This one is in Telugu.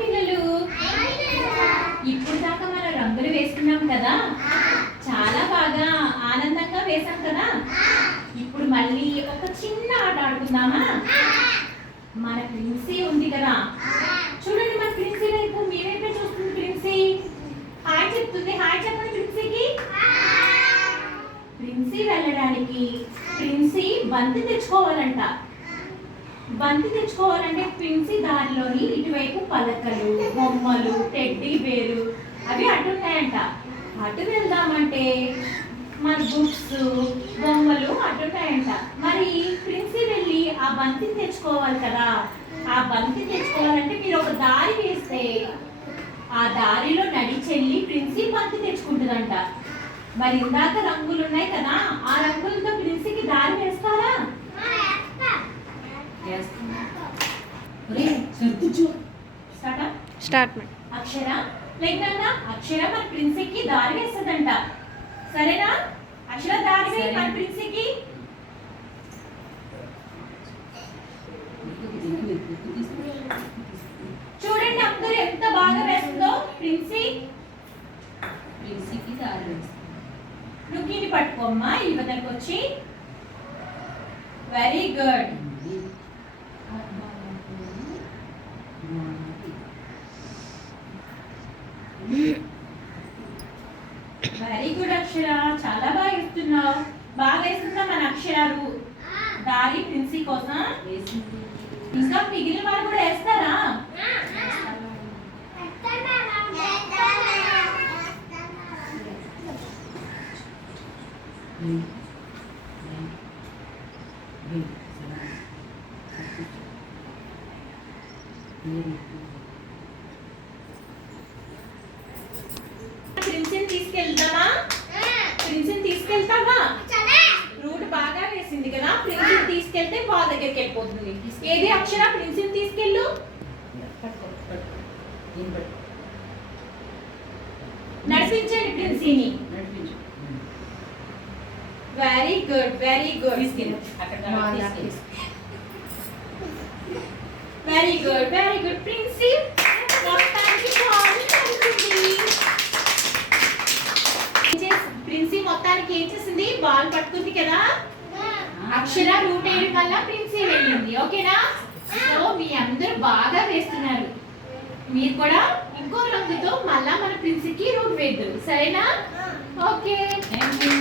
పిల్లలు, ఇప్పుడు దాకా మనం రంగులు వేసుకున్నాం కదా, చాలా బాగా ఆనందంగా వేసాం కదా. ఇప్పుడు మళ్ళీ ఒక చిన్న ఆట ఆడుకుందామా? మన ప్రిన్సీ ఉంది కదా, చూడండి మన ప్రిన్సీ వైపు, మీ వైపే చూస్తుంది ప్రిన్సీ. హాయ్ చెప్తుంది. హాయ్ చెప్పండి ప్రిన్సీకి. ప్రిన్సీ వెళ్ళడానికి ప్రిన్సీ బంతి తెచ్చుకోవాలంట. బంతి తెచ్చుకోవాలంటే ప్రిన్సీ దారిలోని ఇటువైపు పలకలు, బొమ్మలు, టెడ్డీ బేరు అవి అడ్డున్నాయంట. అటు వెళ్దామంటే మన బుక్స్, బొమ్మలు అడ్డున్నాయంట. మరి ప్రిన్సీ వెళ్ళి ఆ బంతిని తెచ్చుకోవాలి కదా. ఆ బంతి తెచ్చుకోవాలంటే మీరు ఒక దారి వేస్తే ఆ దారిలో నడిచెళ్ళి ప్రిన్సీ బంతి తెచ్చుకుంటుందంట. మరి ఇందాక రంగులు ఉన్నాయి కదా, ఆ రంగులతో ప్రిన్సీకి దారి వేస్తారా? అక్షర లేకన్నా అక్షర మన ప్రిన్సీకి దారి వేస్తుందంట. సరేనా? అక్షర దారి వేయి మన ప్రిన్సీకి. చూడండి అందరూ ఎంత బాగా వేస్తుందో ప్రిన్సీ. ప్రిన్సీకి దారి వేస్తుంది. నువ్వు కింది పట్టుకోమ్మా, ఈ వద్దకు వచ్చి. Very good. వెరీ గుడ్ అక్షర, చాలా బాగా ఇస్తున్నావు. బాగా ఇస్తున్నా మన అక్షరాలు. దారి ప్రిన్సీ కోసం. ఇంకా మిగిలిన వాళ్ళు కూడా వేస్తారా? ప్రిన్సీని తీసుకెళ్తావా? ప్రిన్సీని తీసుకెళ్తావా? రూట్ బాగా వేసింది కదా, ప్రిన్సీని తీసుకెళ్తే వాళ్ళ దగ్గరికి వెళ్ళిపోతుంది. ఏది అక్షర, ప్రిన్సీని తీసుకెళ్ళు. నడిపించండి ప్రిన్సీని. Very good, very good. Very good, very good Princy. Princy మొత్తానికి ఏం చేసింది? బాల్ పట్టుకుంది కదా. అక్షర రూట్ వేయడం వల్ల ప్రిన్సీ వెళ్ళింది. ఓకేనా? సో మీ అందరూ బాగా వేస్తున్నారు. మీరు కూడా ఇంకో రంగుతో మళ్ళా మన ప్రిన్సీకి రూట్ వేద్దాం. సరేనా? Okay, thank you.